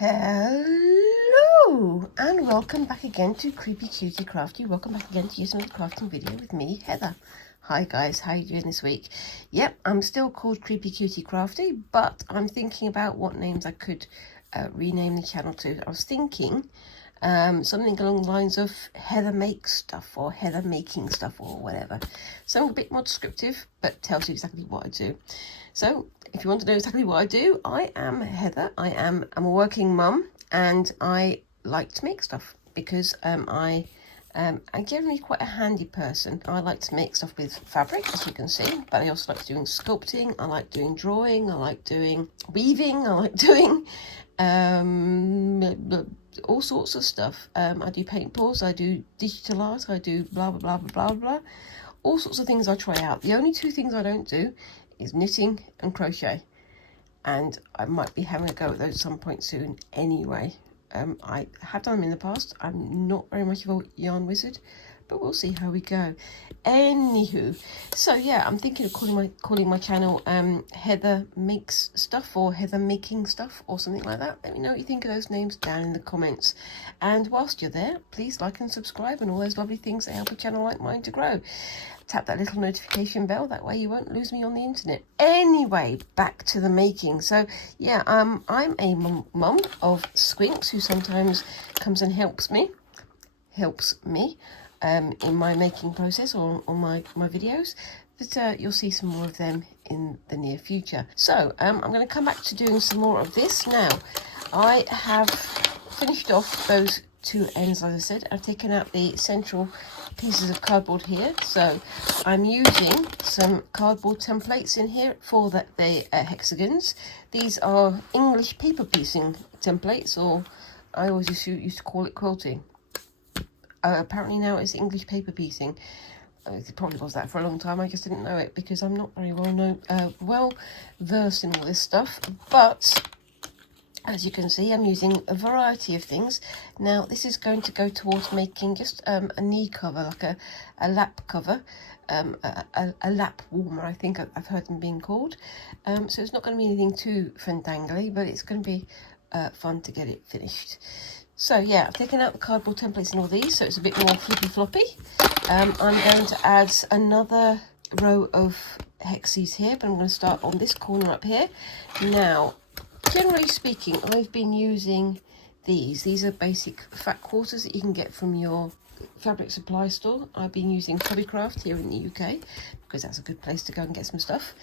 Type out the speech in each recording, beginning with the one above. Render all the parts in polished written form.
Hello and welcome back again to Creepy Cutie Crafty. Welcome back again to yet another crafting video with me, Heather. Hi guys, how are you doing this week? Yep, I'm still called Creepy Cutie Crafty, but I'm thinking about what names I could rename the channel to. I was thinking something along the lines of Heather Makes Stuff or Heather Making Stuff or whatever. Something a bit more descriptive, but tells you exactly what I do. So if you want to know exactly what I do, I am Heather. I'm a working mum and I like to make stuff because I'm generally quite a handy person. I like to make stuff with fabric, as you can see, but I also like doing sculpting, I like doing drawing, I like doing weaving, I like doing all sorts of stuff. I do paint pours, I do digital art, I do blah blah blah blah blah blah. All sorts of things I try out. The only two things I don't do is knitting and crochet, and I might be having a go at those at some point soon anyway. I have done them in the past. I'm not very much of a yarn wizard, but we'll see how we go. Anywho, so yeah, I'm thinking of calling my channel Heather Makes Stuff or Heather Making Stuff or something like that. Let me know what you think of those names down in the comments. And whilst you're there, please like and subscribe and all those lovely things that help a channel like mine to grow. Tap that little notification bell, that way you won't lose me on the internet. Anyway, back to the making. So yeah, I'm a mum of Squinks who sometimes comes and helps me in my making process or on my videos, but you'll see some more of them in the near future. So I'm going to come back to doing some more of this. Now I have finished off those two ends. As I said, I've taken out the central pieces of cardboard here, so I'm using some cardboard templates in here for the hexagons. These are English paper piecing templates, or I always used to call it quilting. Apparently now it's English paper piecing. It probably was that for a long time. I just didn't know it because I'm not very well versed in all this stuff. But as you can see, I'm using a variety of things. Now this is going to go towards making just a knee cover, like a lap cover, a lap warmer, I think I've heard them being called. So it's not going to be anything too fandangly, but it's going to be fun to get it finished. So yeah, I've taken out the cardboard templates and all these, so it's a bit more flippy floppy. I'm going to add another row of hexes here, but I'm going to start on this corner up here. Now, generally speaking, I've been using these. These are basic fat quarters that you can get from your fabric supply store. I've been using Hobbycraft here in the UK because that's a good place to go and get some stuff.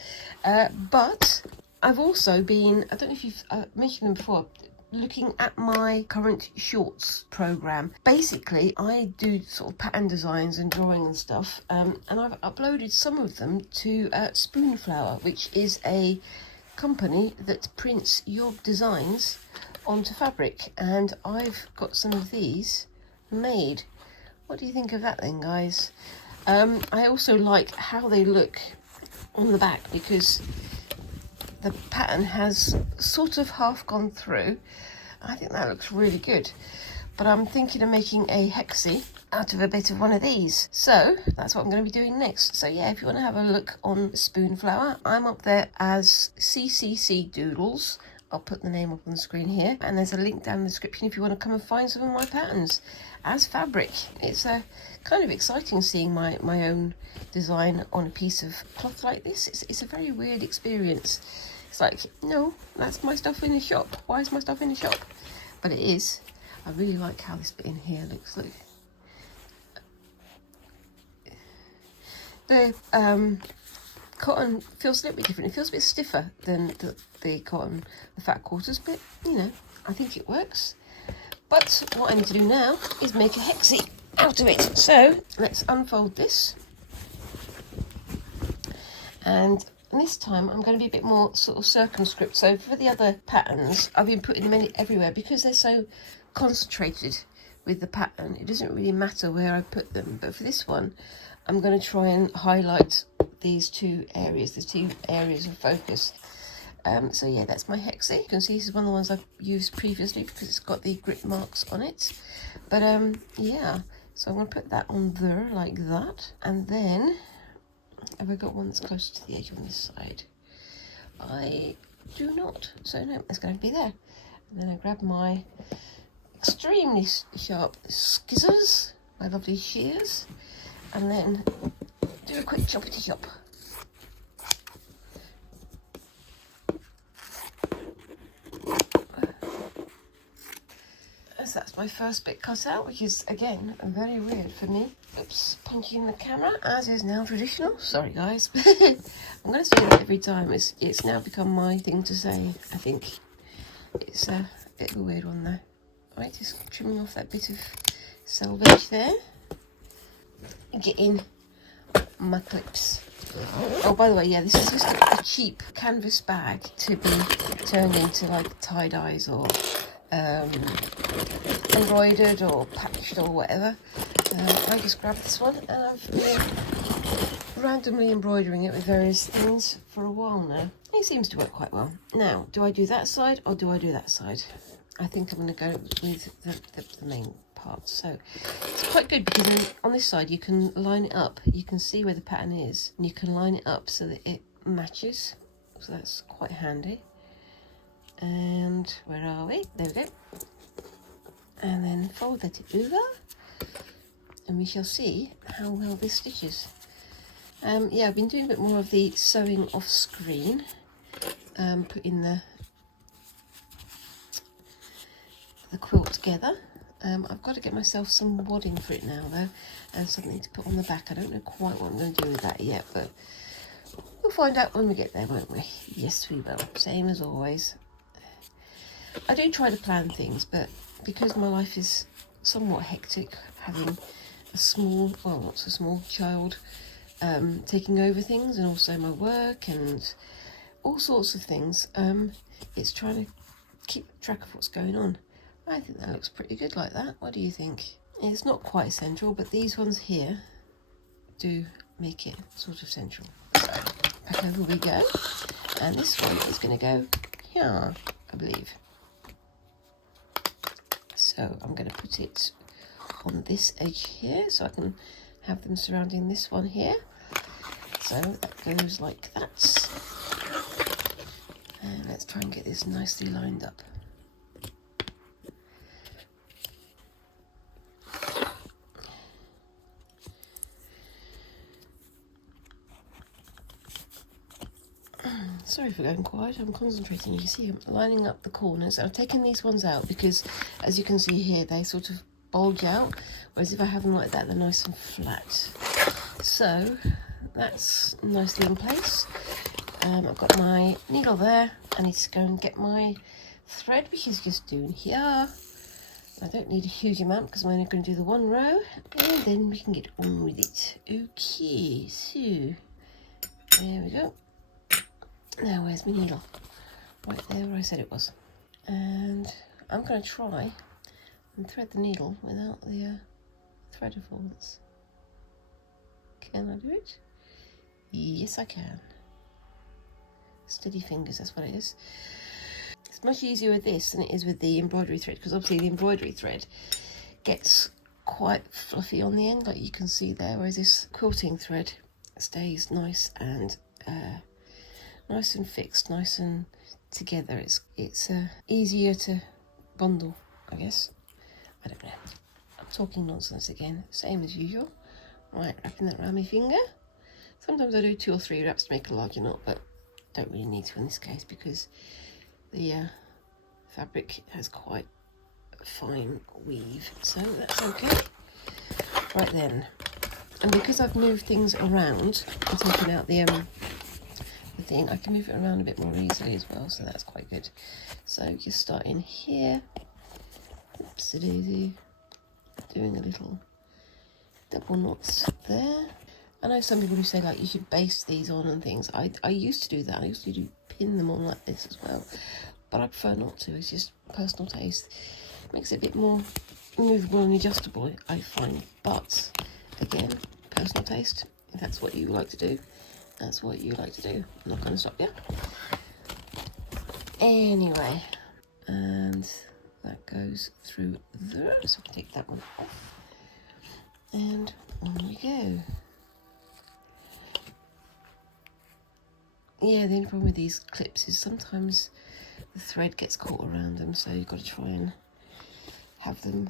But I've also been, I don't know if you've mentioned them before, looking at my current shorts program. Basically, I do sort of pattern designs and drawing and stuff, and I've uploaded some of them to Spoonflower, which is a company that prints your designs onto fabric, and I've got some of these made. What do you think of that then, guys? I also like how they look on the back because the pattern has sort of half gone through. I think that looks really good, but I'm thinking of making a hexie out of a bit of one of these, so that's what I'm going to be doing next. So yeah, if you want to have a look on Spoonflower, I'm up there as CCC Doodles. I'll put the name up on the screen here, and there's a link down in the description if you want to come and find some of my patterns as fabric. It's kind of exciting seeing my own design on a piece of cloth like this. It's a very weird experience. It's like, no, that's my stuff in the shop. Why is my stuff in the shop? But it is. I really like how this bit in here looks. Look. The cotton feels a little bit different. It feels a bit stiffer than the cotton, the fat quarters, but you know, I think it works. But what I need to do now is make a hexie out of it. So let's unfold this, and this time I'm going to be a bit more sort of circumscript. So for the other patterns, I've been putting them everywhere because they're so concentrated with the pattern. It doesn't really matter where I put them, but for this one I'm going to try and highlight these two areas, the two areas of focus. So yeah, that's my hexie. You can see this is one of the ones I've used previously because it's got the grip marks on it. But yeah, so I'm going to put that on there like that, and then have I got one that's closer to the edge on this side? I do not, so no, it's going to be there. And then I grab my extremely sharp scissors, my lovely shears, and then do a quick choppity chop. So that's my first bit cut out, which is again very weird for me. Oops, punching the camera as is now traditional. Sorry guys. I'm going to say that every time. It's now become my thing to say. I think it's a bit of a weird one though. Right, just trimming off that bit of selvage there. And get in my clips. Oh, by the way, yeah, this is just a cheap canvas bag to be turned into like tie-dyes or embroidered or patched or whatever. I just grabbed this one and I've been randomly embroidering it with various things for a while now. It seems to work quite well. Now, do I do that side or do I do that side? I think I'm going to go with the main part. So it's quite good because then on this side you can line it up. You can see where the pattern is and you can line it up so that it matches. So that's quite handy. And where are we? There we go. And then fold that over and we shall see how well this stitches. Yeah, I've been doing a bit more of the sewing off screen, putting the quilt together. I've got to get myself some wadding for it now though, and something to put on the back. I don't know quite what I'm going to do with that yet, but we'll find out when we get there, won't we? Yes, we will. Same as always. I do try to plan things, but because my life is somewhat hectic, having a small, well, not so small child taking over things, and also my work and all sorts of things, it's trying to keep track of what's going on. I think that looks pretty good like that. What do you think? It's not quite central, but these ones here do make it sort of central. So back over we go, and this one is going to go here, I believe. So I'm going to put it on this edge here so I can have them surrounding this one here. So that goes like that. And let's try and get this nicely lined up. Sorry for going quiet, I'm concentrating. You see I'm lining up the corners. I've taken these ones out because, as you can see here, they sort of bulge out, whereas if I have them like that, they're nice and flat. So that's nicely in place. I've got my needle there. I need to go and get my thread, which is just doing here. I don't need a huge amount because I'm only going to do the one row, and then we can get on with it. Okay, so there we go. Now where's my needle? Right there where I said it was. And I'm going to try and thread the needle without the threader folds. Can I do it? Yes, I can. Steady fingers, that's what it is. It's much easier with this than it is with the embroidery thread, because obviously the embroidery thread gets quite fluffy on the end, like you can see there, whereas this quilting thread stays nice and fixed, nice and together. It's easier to bundle, I guess. I don't know. I'm talking nonsense again, same as usual. Right, wrapping that around my finger. Sometimes I do 2 or 3 wraps to make a larger knot, but don't really need to in this case because the fabric has quite a fine weave, so that's okay. Right then, and because I've moved things around and taken out the thing, I can move it around a bit more easily as well, so that's quite good. So just start in here, oopsie-daisy, doing a little double knots there. I know some people who say like you should baste these on and things. I used to do that. I used to pin them on like this as well, but I prefer not to. It's just personal taste. It makes it a bit more movable and adjustable, I find. But again, personal taste. If that's what you like to do, that's what you like to do. I'm not going to stop you. Anyway, and that goes through there. So I can take that one off. And on we go. Yeah, the only problem with these clips is sometimes the thread gets caught around them, so you've got to try and have them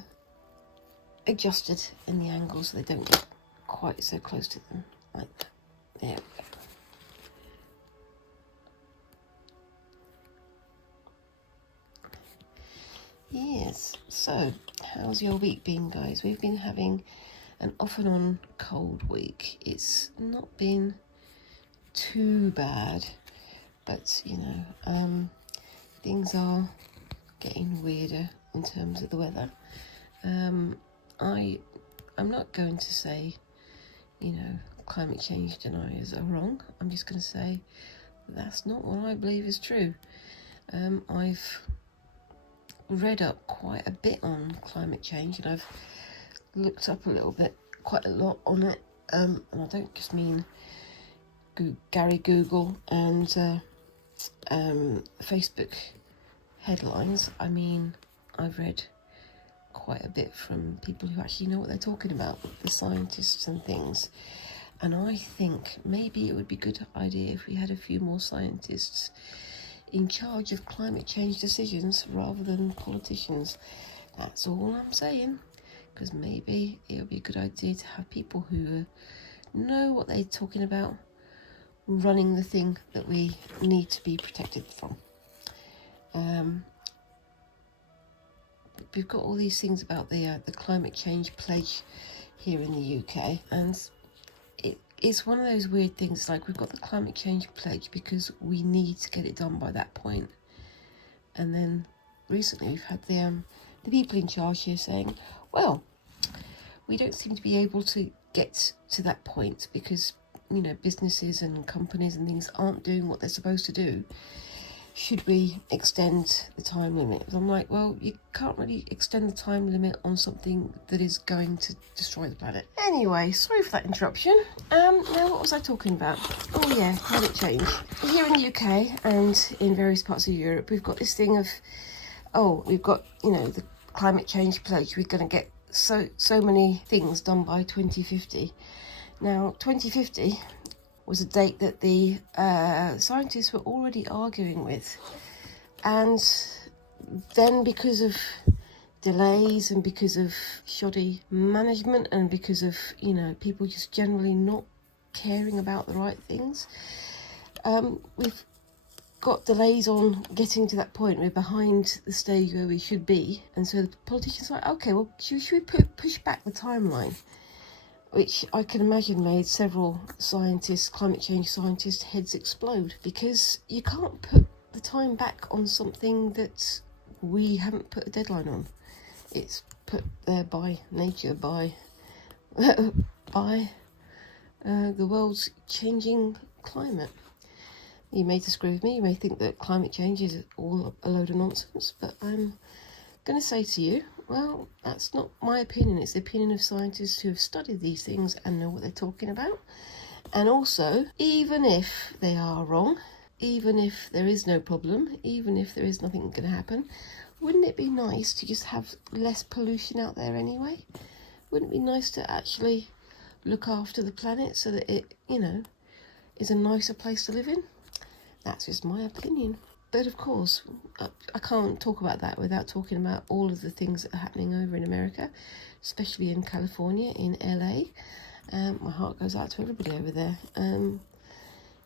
adjusted in the angle so they don't get quite so close to them, like that. There we go. Yes, so how's your week been, guys? We've been having an off and on cold week. It's not been too bad, but you know, things are getting weirder in terms of the weather. I'm not going to say, you know, climate change deniers are wrong. I'm just going to say that's not what I believe is true. I've read up quite a bit on climate change, and I've looked up a little bit, quite a lot on it, and I don't just mean Gary Google and Facebook headlines. I mean, I've read quite a bit from people who actually know what they're talking about, the scientists and things. And I think maybe it would be a good idea if we had a few more scientists in charge of climate change decisions rather than politicians. That's all I'm saying, because maybe it would be a good idea to have people who know what they're talking about running the thing that we need to be protected from. We've got all these things about the climate change pledge here in the UK, and it's one of those weird things, like we've got the climate change pledge because we need to get it done by that point. And then recently we've had the people in charge here saying, well, we don't seem to be able to get to that point because, you know, businesses and companies and things aren't doing what they're supposed to do. Should we extend the time limit? And I'm like, well, you can't really extend the time limit on something that is going to destroy the planet. Anyway, sorry for that interruption. Now what was I talking about? Oh yeah, climate change. Here in the UK and in various parts of Europe, we've got this thing of, we've got, you know, the climate change pledge. We're going to get so many things done by 2050. Now, 2050 was a date that the scientists were already arguing with. And then because of delays and because of shoddy management and because of, you know, people just generally not caring about the right things, we've got delays on getting to that point. We're behind the stage where we should be. And so the politicians are like, okay, well, should we push back the timeline? Which I can imagine made several scientists, climate change scientists' heads explode, because you can't put the time back on something that we haven't put a deadline on. It's put there by nature, by the world's changing climate. You may disagree with me, you may think that climate change is all a load of nonsense, but I'm going to say to you, well, that's not my opinion. It's the opinion of scientists who have studied these things and know what they're talking about. And also, even if they are wrong, even if there is no problem, even if there is nothing going to happen, wouldn't it be nice to just have less pollution out there anyway? Wouldn't it be nice to actually look after the planet so that it, you know, is a nicer place to live in? That's just my opinion. But of course, I can't talk about that without talking about all of the things that are happening over in America, especially in California, in LA. My heart goes out to everybody over there.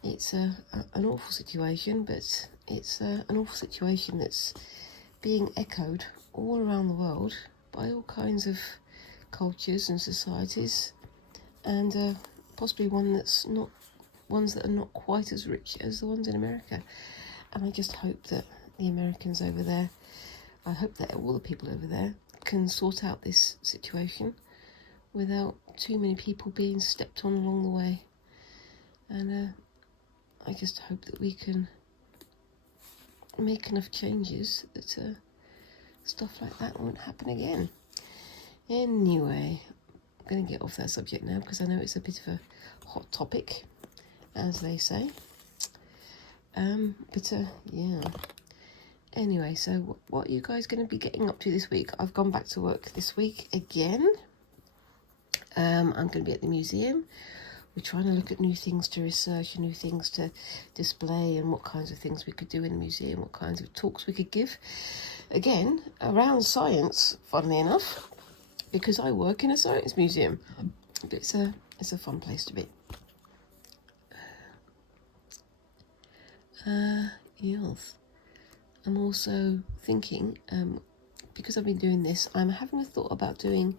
It's an awful situation, but it's an awful situation that's being echoed all around the world by all kinds of cultures and societies, and possibly ones that are not quite as rich as the ones in America. And I just hope that the Americans over there, I hope that all the people over there can sort out this situation without too many people being stepped on along the way. And I just hope that we can make enough changes that stuff like that won't happen again. Anyway, I'm going to get off that subject now because I know it's a bit of a hot topic, as they say. Yeah. Anyway, so what are you guys going to be getting up to this week? I've gone back to work this week again. I'm going to be at the museum we're trying to look at new things to research and new things to display, and what kinds of things we could do in the museum, what kinds of talks we could give. Again, around science, funnily enough, because I work in a science museum. But it's a fun place to be. Yes. I'm also thinking, because I've been doing this, I'm having a thought about doing,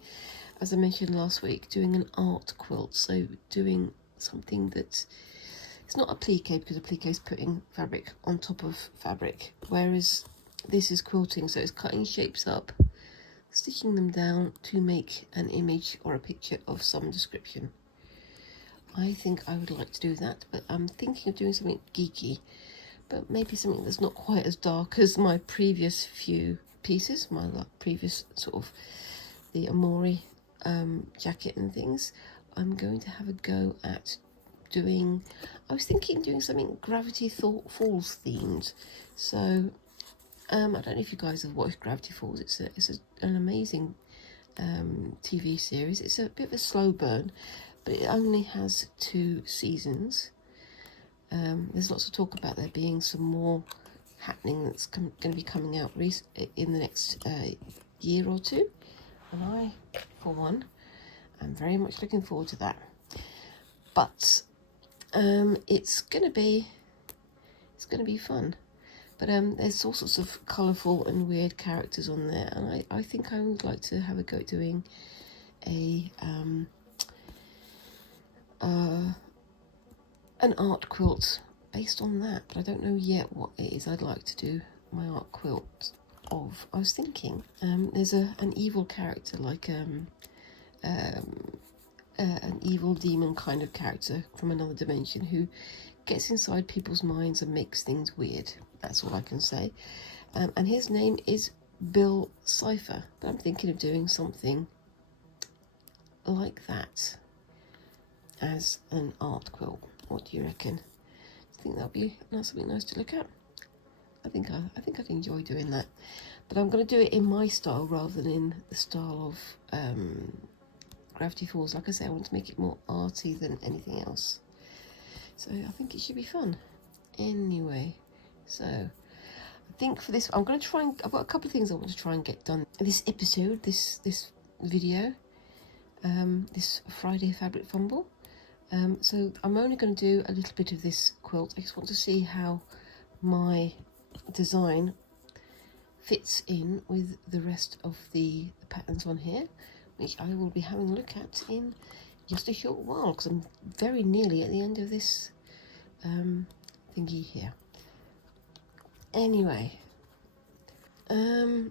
as I mentioned last week, doing an art quilt. So doing something that it's not applique, because applique is putting fabric on top of fabric, whereas this is quilting, so it's cutting shapes up, stitching them down to make an image or a picture of some description. I think I would like to do that, but I'm thinking of doing something geeky, but maybe something that's not quite as dark as my previous few pieces, my previous sort of the Amori jacket and things. I'm going to have a go at doing, I was thinking doing something Gravity Falls themed. So I don't know if you guys have watched Gravity Falls. It's an amazing TV series. It's a bit of a slow burn, but it only has 2 seasons. There's lots of talk about there being some more happening that's going to be coming out in the next year or 2, and I, for one, am very much looking forward to that. But it's going to be fun. But there's all sorts of colourful and weird characters on there, and I think I would like to have a go at doing an art quilt based on that, but I don't know yet what it is I'd like to do my art quilt of. I was thinking there's an evil character, like an evil demon kind of character from another dimension who gets inside people's minds and makes things weird. That's all I can say. And his name is Bill Cipher. But I'm thinking of doing something like that as an art quilt. What do you reckon? Do you think that'll be something nice to look at? I think I'd enjoy doing that. But I'm going to do it in my style rather than in the style of Gravity Falls. Like I say, I want to make it more arty than anything else. So I think it should be fun. Anyway, so I think for this, I'm going to try and, I've got a couple of things I want to try and get done in this episode, this video, this Friday Fabric Fumble. So I'm only going to do a little bit of this quilt. I just want to see how my design fits in with the rest of the patterns on here, which I will be having a look at in just a short while, because I'm very nearly at the end of this thingy here. Anyway, there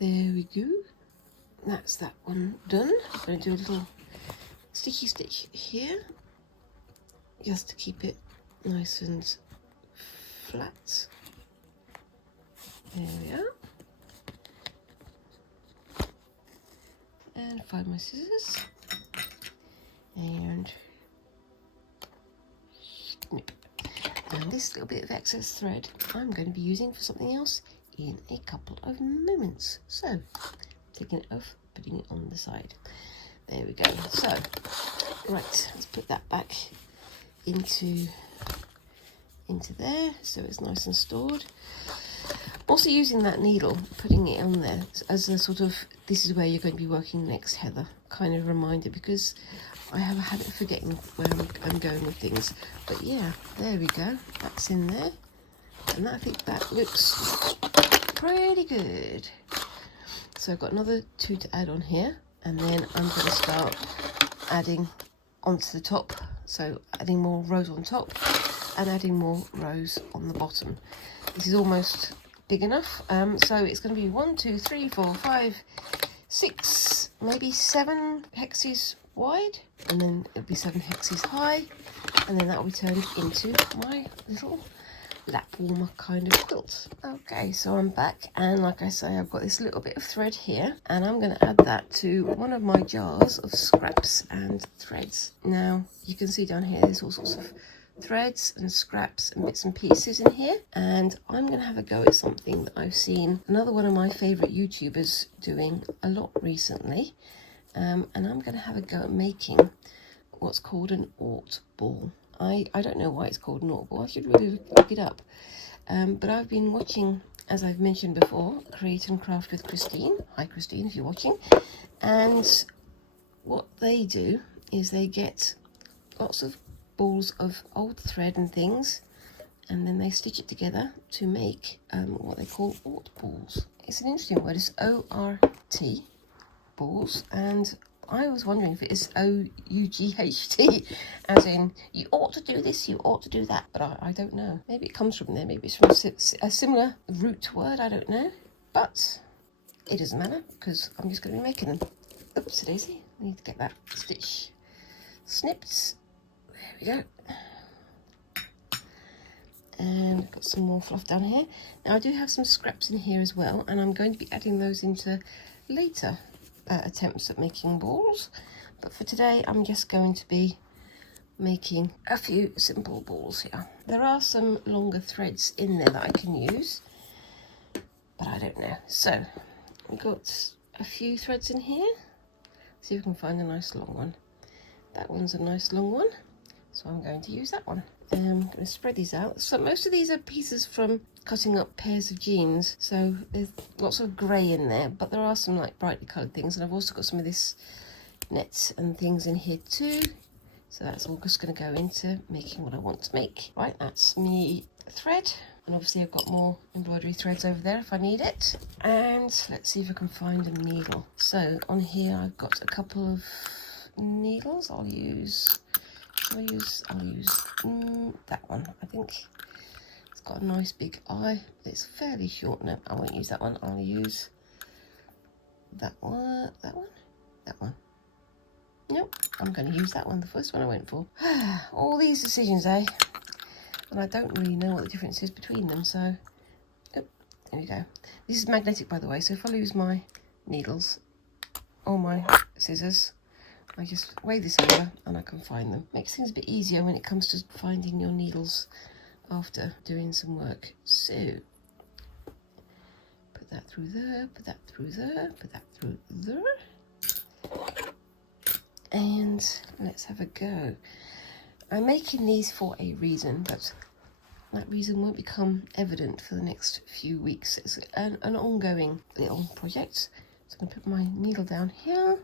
we go. That's that one done. I'm going to do a little sticky stitch here, just to keep it nice and flat. There we are. And find my scissors. And snip. And this little bit of excess thread I'm going to be using for something else in a couple of moments. So, taking it off, putting it on the side. There we go. So, right, let's put that back into there, so it's nice and stored. Also using that needle, putting it on there as a sort of, this is where you're going to be working next, Heather, kind of reminder, because I have a habit of forgetting where I'm going with things. But yeah, there we go. That's in there. And I think that looks pretty good. So I've got another 2 to add on here, and then I'm going to start adding onto the top. So adding more rows on top and adding more rows on the bottom. This is almost big enough. So it's going to be 1, 2, 3, 4, 5, 6, maybe 7 hexes wide, and then it'll be 7 hexes high, and then that will be turned into my little lap warmer kind of quilt. Okay, so I'm back, and like I say, I've got this little bit of thread here, and I'm going to add that to one of my jars of scraps and threads. Now you can see down here there's all sorts of threads and scraps and bits and pieces in here, and I'm going to have a go at something that I've seen another one of my favourite YouTubers doing a lot recently, and I'm going to have a go at making what's called an Ort ball. I don't know why it's called an Ort ball. I should really look it up, but I've been watching, as I've mentioned before, Create and Craft with Christine. Hi Christine, if you're watching. And what they do is they get lots of balls of old thread and things, and then they stitch it together to make what they call Ort balls. It's an interesting word. It's O-R-T, balls, and I was wondering if it is O-U-G-H-T, as in you ought to do this, you ought to do that, but I don't know. Maybe it comes from there, maybe it's from a similar root word, I don't know, but it doesn't matter because I'm just going to be making them. Oops, daisy, I need to get that stitch snipped. There we go. And I've got some more fluff down here. Now I do have some scraps in here as well, and I'm going to be adding those into later attempts at making balls, but for today I'm just going to be making a few simple balls here. There are some longer threads in there that I can use, but I don't know. So we've got a few threads in here. See if we can find a nice long one. That one's a nice long one, so I'm going to use that one. I'm going to spread these out. So most of these are pieces from cutting up pairs of jeans, so there's lots of grey in there, but there are some like brightly coloured things, and I've also got some of this nets and things in here too, so that's all just going to go into making what I want to make. Right, that's me thread, and obviously I've got more embroidery threads over there if I need it. And let's see if I can find a needle. So on here I've got a couple of needles. I'll use that one. I think it's got a nice big eye, but it's fairly short. No, I won't use that one. I'll use that one. Nope, I'm going to use that one, the first one I went for. All these decisions, eh? And I don't really know what the difference is between them, so oh, there we go. This is magnetic, by the way, so if I lose my needles or my scissors, I just wave this over and I can find them. Makes things a bit easier when it comes to finding your needles after doing some work. So put that through there, put that through there, put that through there. And let's have a go. I'm making these for a reason, but that reason won't become evident for the next few weeks. It's an ongoing little project. So I'm going to put my needle down here.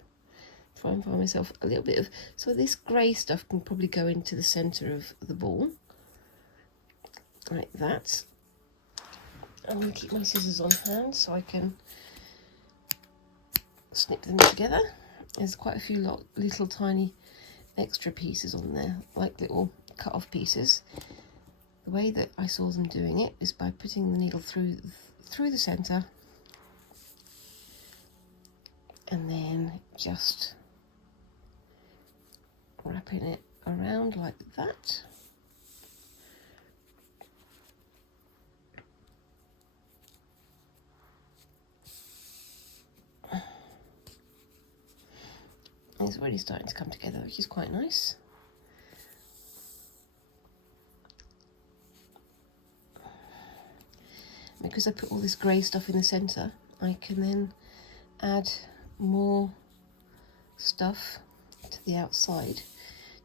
Try and find myself a little bit of, so this grey stuff can probably go into the centre of the ball, like that. I'm going to keep my scissors on hand so I can snip them together. There's quite a few little tiny extra pieces on there, like little cut off pieces. The way that I saw them doing it is by putting the needle through the centre and then just wrapping it around like that. It's really starting to come together, which is quite nice. Because I put all this grey stuff in the centre, I can then add more stuff to the outside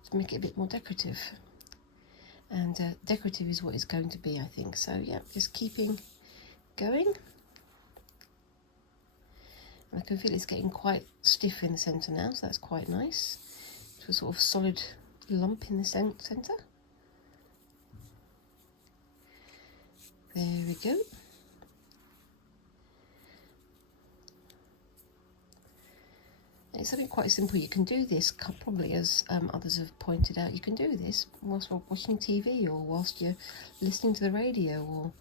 to make it a bit more decorative. And decorative is what it's going to be, I think. So yeah, just keeping going. And I can feel it's getting quite stiff in the centre now, so that's quite nice. To a sort of solid lump in the centre. There we go. It's something quite simple. You can do this probably, as others have pointed out, you can do this whilst we're watching TV, or whilst you're listening to the radio, or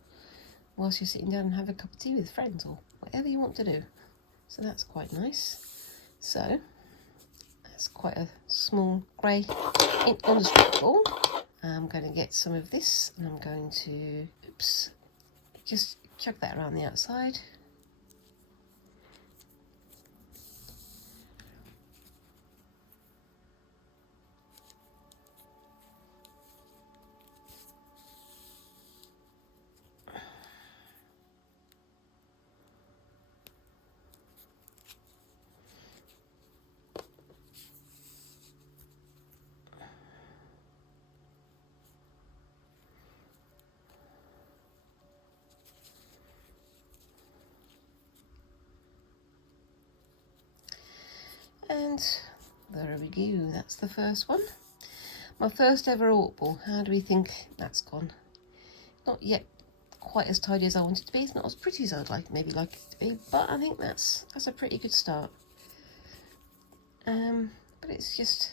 whilst you're sitting down and have a cup of tea with friends, or whatever you want to do. So that's quite nice. So that's quite a small grey illustrated ball. I'm going to get some of this and I'm going to, just chuck that around the outside. And there we go, that's the first one. My first ever Ort ball. How do we think that's gone? Not yet quite as tidy as I want it to be. It's not as pretty as I'd like it to be, but I think that's a pretty good start. But it's just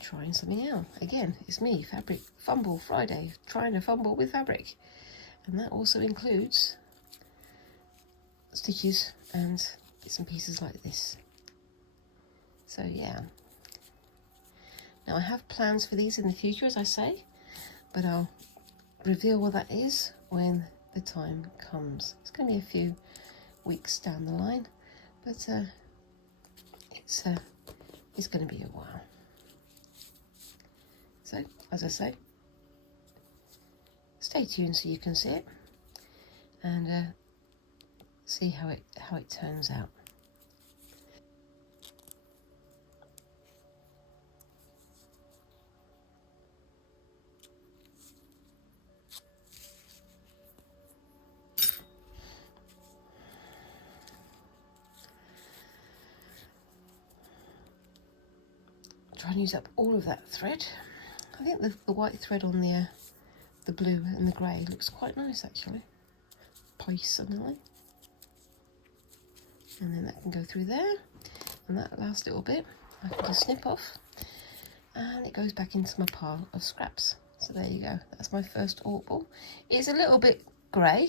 trying something out. Again, it's me, Fabric Fumble Friday, trying to fumble with fabric. And that also includes stitches and bits and pieces like this. So yeah. Now I have plans for these in the future, as I say, but I'll reveal what that is when the time comes. It's going to be a few weeks down the line, but it's going to be a while. So, as I say, stay tuned so you can see it and see how it turns out. Try and use up all of that thread. I think the white thread on the blue and the grey looks quite nice actually. Personally. And then that can go through there, and that last little bit I can just snip off, and it goes back into my pile of scraps. So there you go, that's my first Ort ball. It's a little bit grey,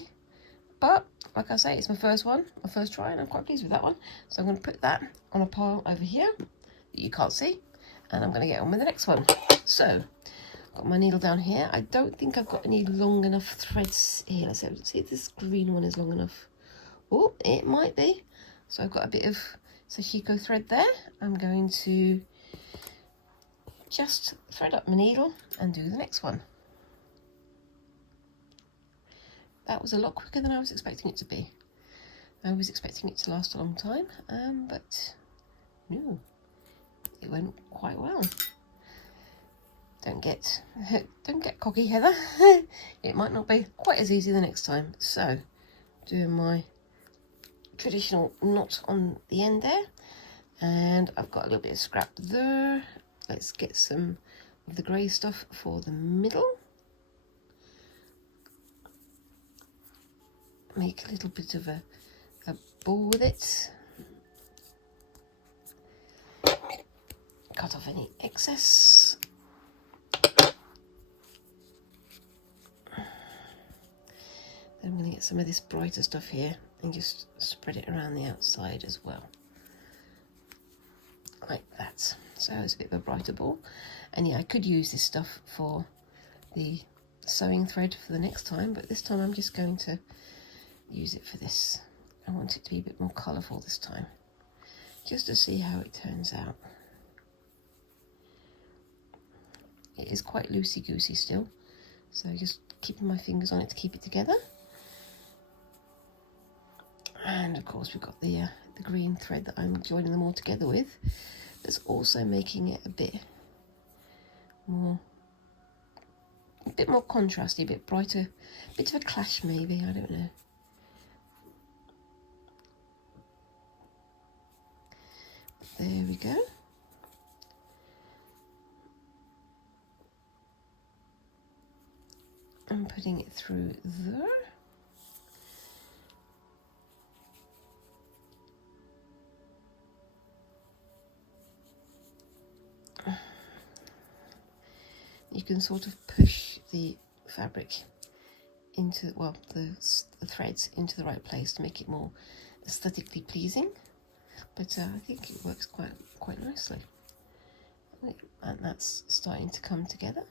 but like I say, it's my first one, my first try, and I'm quite pleased with that one. So I'm going to put that on a pile over here that you can't see, and I'm going to get on with the next one. So I've got my needle down here. I don't think I've got any long enough threads here. Let's see if this green one is long enough. Oh, it might be. So I've got a bit of sashiko thread there. I'm going to just thread up my needle and do the next one. That was a lot quicker than I was expecting it to be. I was expecting it to last a long time, but no, it went quite well. Don't get cocky, Heather. It might not be quite as easy the next time. So, doing my traditional knot on the end there, and I've got a little bit of scrap there. Let's get some of the grey stuff for the middle. Make a little bit of a ball with it. Cut off any excess. Then I'm going to get some of this brighter stuff here and just spread it around the outside as well. Like that. So it's a bit of a brighter ball. And yeah, I could use this stuff for the sewing thread for the next time, but this time I'm just going to use it for this. I want it to be a bit more colourful this time, just to see how it turns out. It is quite loosey-goosey still, so just keeping my fingers on it to keep it together. And of course we've got the green thread that I'm joining them all together with. That's also making it a bit more contrasty, a bit brighter, a bit of a clash maybe, I don't know. There we go. I'm putting it through there. You can sort of push the fabric into, well, the threads into the right place to make it more aesthetically pleasing, but I think it works quite nicely, and that's starting to come together.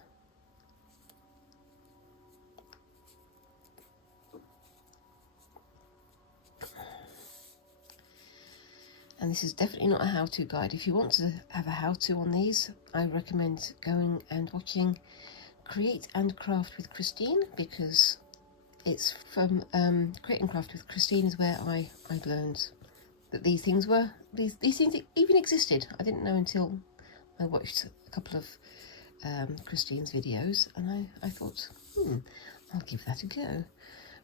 And this is definitely not a how-to guide. If you want to have a how-to on these, I recommend going and watching Create and Craft with Christine, because it's from Create and Craft with Christine is where I learned that these things even existed. I didn't know until I watched a couple of Christine's videos, and I thought, I'll give that a go.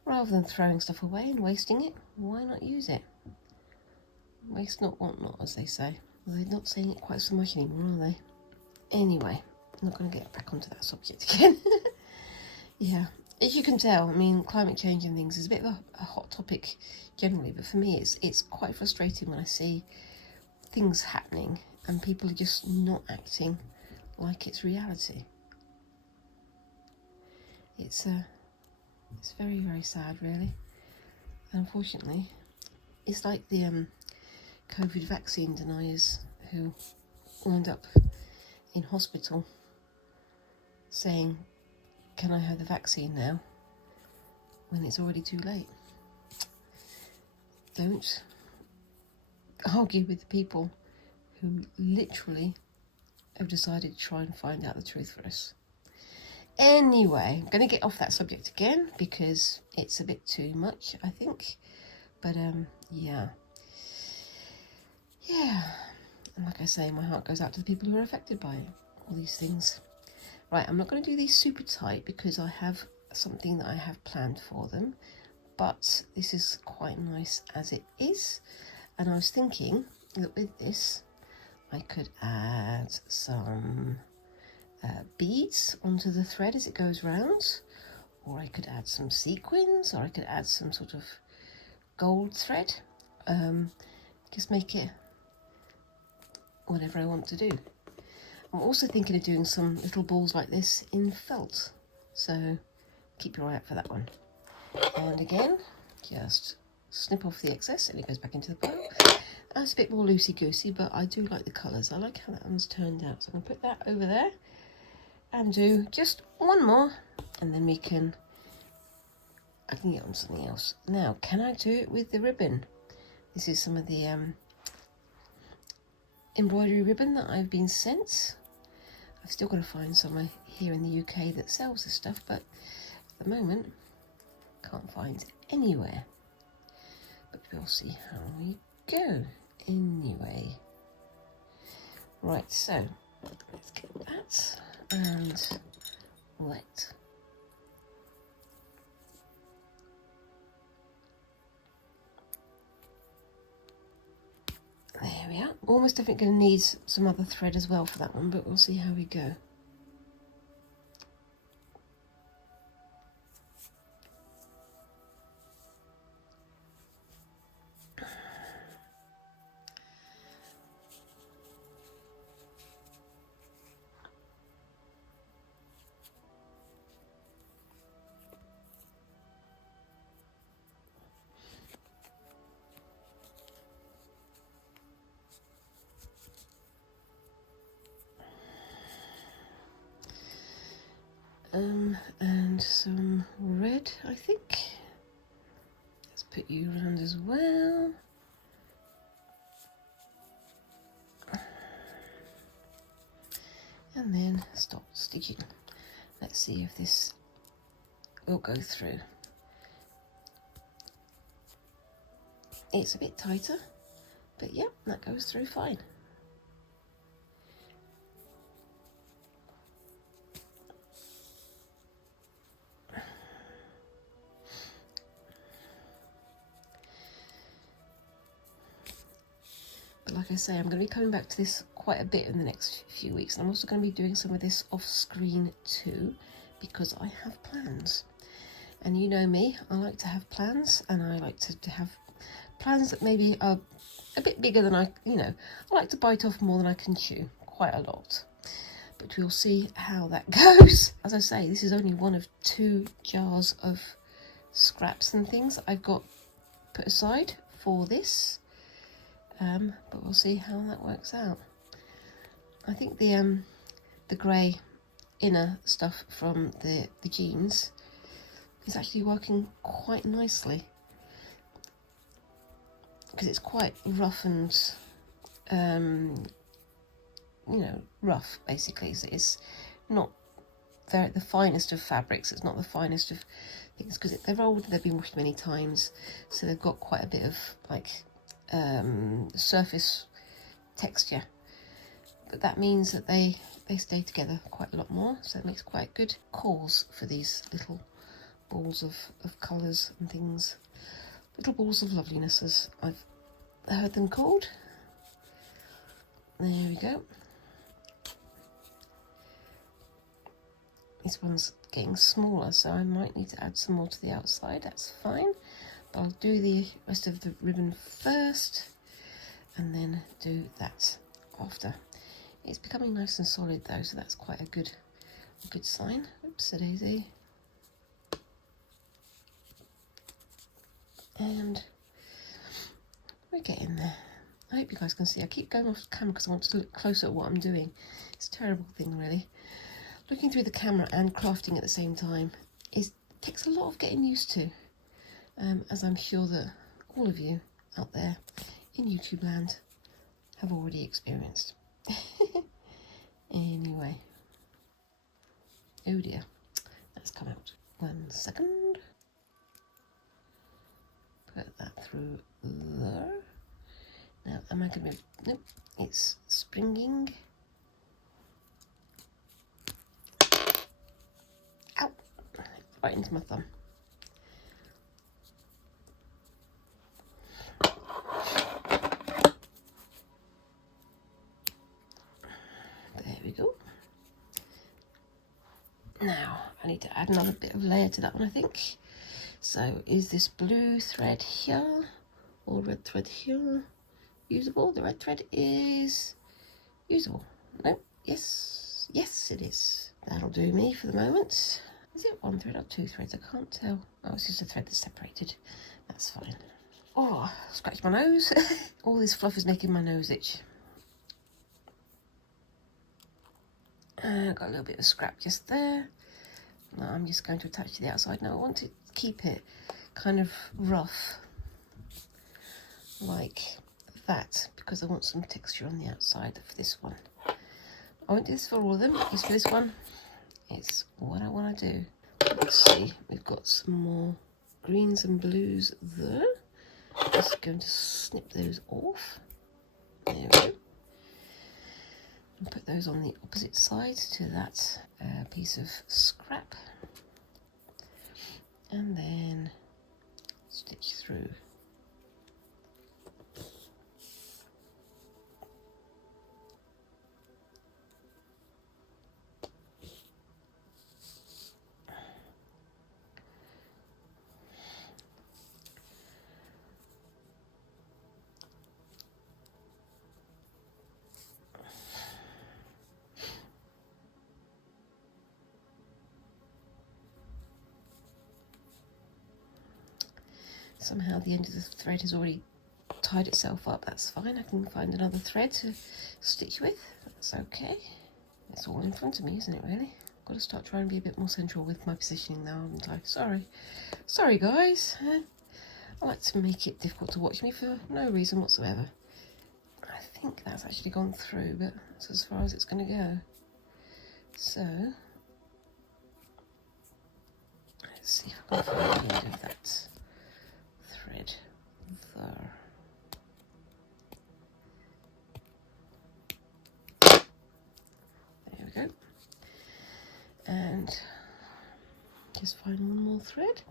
Rather than throwing stuff away and wasting it, why not use it? Waste not, want not, as they say. Well, they're not saying it quite so much anymore, are they? Anyway, I'm not going to get back onto that subject again. Yeah, as you can tell, I mean, climate change and things is a bit of a hot topic generally, but for me it's quite frustrating when I see things happening and people are just not acting like it's reality. It's very, very sad, really. And unfortunately, it's like the COVID vaccine deniers who wound up in hospital saying, "Can I have the vaccine now?" when it's already too late. Don't argue with the people who literally have decided to try and find out the truth for us. Anyway, I'm going to get off that subject again because it's a bit too much, I think. But yeah. And like I say, my heart goes out to the people who are affected by all these things. Right, I'm not going to do these super tight because I have something that I have planned for them. But this is quite nice as it is. And I was thinking that with this, I could add some beads onto the thread as it goes round, or I could add some sequins, or I could add some sort of gold thread. Just make it whatever I want to do. I'm also thinking of doing some little balls like this in felt, so keep your eye out for that one. And again, just snip off the excess and it goes back into the bow. That's a bit more loosey-goosey, but I do like the colours. I like how that one's turned out. So I'm going to put that over there and do just one more, and then I can get on something else. Now, can I do it with the ribbon? This is some of the embroidery ribbon that I've been sent. I've still got to find somewhere here in the UK that sells this stuff, but at the moment, can't find it anywhere. But we'll see how we go anyway. Right, so let's get that and wet. There we are. Almost definitely going to need some other thread as well for that one, but we'll see how we go. And some red, I think. Let's put you around as well. And then stop stitching. Let's see if this will go through. It's a bit tighter, but yeah, that goes through fine. But like I say, I'm going to be coming back to this quite a bit in the next few weeks. And I'm also going to be doing some of this off screen too, because I have plans. And you know me, I like to have plans, and I like to have plans that maybe are a bit bigger than I like to bite off more than I can chew, quite a lot. But we'll see how that goes. As I say, this is only one of 2 jars of scraps and things that I've got put aside for this. But we'll see how that works out. I think the grey inner stuff from the jeans is actually working quite nicely, because it's quite rough and rough basically. So it's not the finest of fabrics. It's not the finest of things because they're old. They've been washed many times, so they've got quite a bit of like surface texture, but that means that they stay together quite a lot more, so it makes quite good cause for these little balls of colours and things, little balls of loveliness as I've heard them called. There we go. This one's getting smaller, so I might need to add some more to the outside. That's fine. But I'll do the rest of the ribbon first and then do that after. It's becoming nice and solid though, so that's quite a good sign. Oops, a daisy. And we're getting there. I hope you guys can see. I keep going off camera because I want to look closer at what I'm doing. It's a terrible thing, really. Looking through the camera and crafting at the same time takes a lot of getting used to, as I'm sure that all of you out there in YouTube land have already experienced. Anyway. Oh dear. That's come out. 1 second. Put that through there. Now, am I going to move? Nope, it's springing. Ow! Right into my thumb. There we go. Now, I need to add another bit of layer to that one, I think. So, is this blue thread here or red thread here usable? The red thread is usable. No, yes, yes it is. That'll do me for the moment. Is it 1 thread or 2 threads? I can't tell. Oh, it's just a thread that's separated. That's fine. Oh, scratch my nose. All this fluff is making my nose itch. Got a little bit of scrap just there. Now I'm just going to attach to the outside. Now I want to keep it kind of rough, like that, because I want some texture on the outside of this one. I won't do this for all of them, just for this one. It's what I want to do. Let's see, we've got some more greens and blues there. Just going to snip those off. There we go. And put those on the opposite side to that piece of scrap. And then stitch through. Somehow the end of the thread has already tied itself up. That's fine. I can find another thread to stitch with. That's okay. It's all in front of me, isn't it, really? I've got to start trying to be a bit more central with my positioning now, haven't I? Sorry guys. I like to make it difficult to watch me for no reason whatsoever. I think that's actually gone through, but that's as far as it's going to go. So, let's see if I can find the end of that thread there. There we go. And just find one more thread.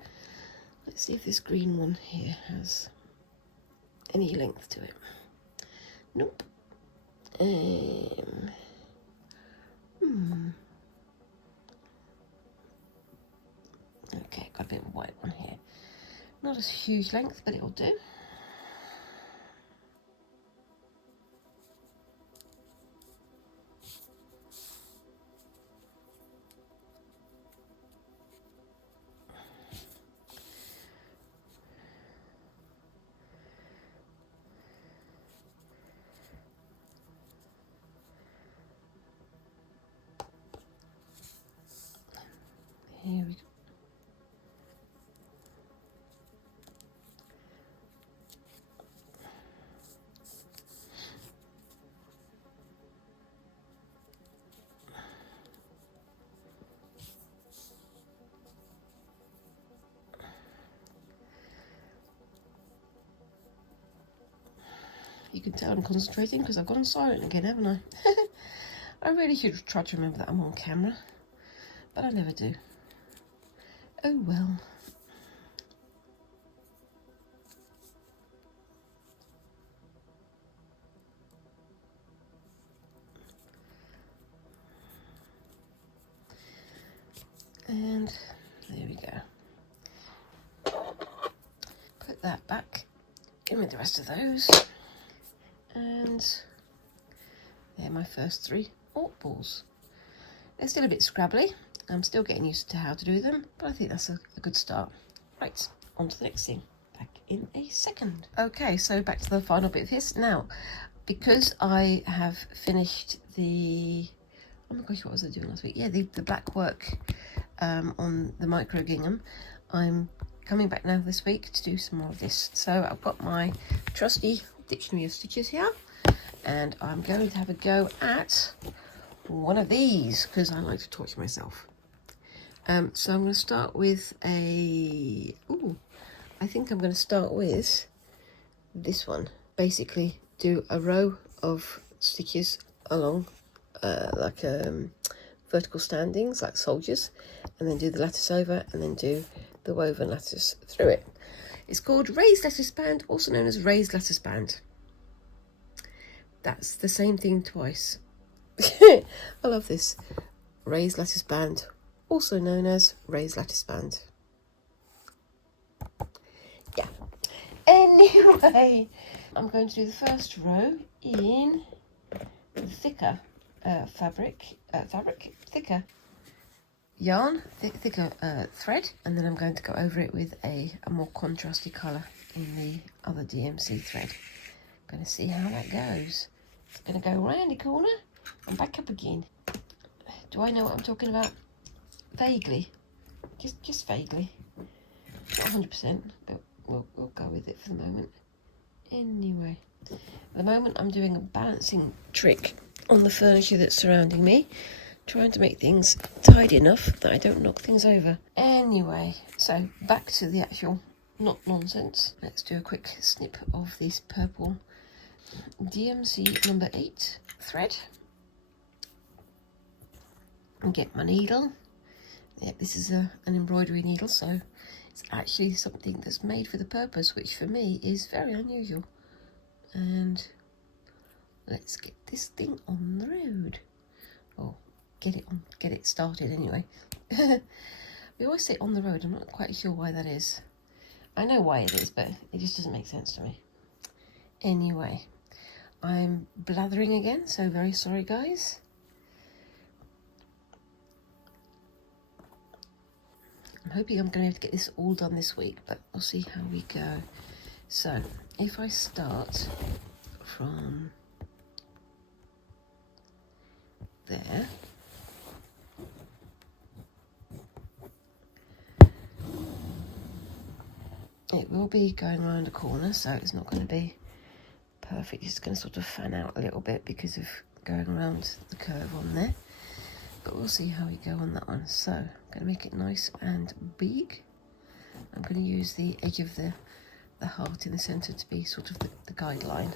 Let's see if this green one here has any length to it. Nope. Okay, got a bit of a white one here. Not a huge length, but it'll do. Here we go. You can tell I'm concentrating because I've gone silent again, haven't I? I really should try to remember that I'm on camera, but I never do. Oh well. And there we go. Put that back in with the rest of those. And they're my first 3 Ort balls. They're still a bit scrabbly. I'm still getting used to how to do them, but I think that's a good start. Right, on to the next thing. Back in a second. Okay, so back to the final bit of this. Now, because I have finished the... Oh my gosh, what was I doing last week? Yeah, the black work on the micro gingham. I'm coming back now this week to do some more of this. So I've got my trusty dictionary of stitches here, and I'm going to have a go at one of these because I like to torture myself. So I'm going to start with a... Ooh, I think I'm going to start with this one. Basically, do a row of stitches along like vertical standings, like soldiers, and then do the lattice over, and then do the woven lattice through it. It's called raised lattice band, also known as raised lattice band. That's the same thing twice. I love this. Raised lattice band, also known as raised lattice band. Yeah. Anyway, I'm going to do the first row in thicker thicker yarn, thicker thread, and then I'm going to go over it with a more contrasty colour in the other DMC thread. I'm going to see how that goes. It's going to go around the corner and back up again. Do I know what I'm talking about? Vaguely, just vaguely, not 100%, but we'll go with it for the moment. Anyway, at the moment I'm doing a balancing trick on the furniture that's surrounding me, trying to make things tidy enough that I don't knock things over. Anyway, so back to the actual not nonsense. Let's do a quick snip of this purple DMC number 8 thread and get my needle. Yeah, this is an embroidery needle, so it's actually something that's made for the purpose, which for me is very unusual. And let's get this thing on the road. Or get it started anyway. We always say on the road. I'm not quite sure why that is. I know why it is, but it just doesn't make sense to me. Anyway, I'm blathering again, so very sorry, guys. I'm hoping I'm going to be able to get this all done this week, but we'll see how we go. So, if I start from there, it will be going around a corner, so it's not going to be perfect. It's going to sort of fan out a little bit because of going around the curve on there, but we'll see how we go on that one. So I'm going to make it nice and big. I'm going to use the edge of the heart in the centre to be sort of the guideline.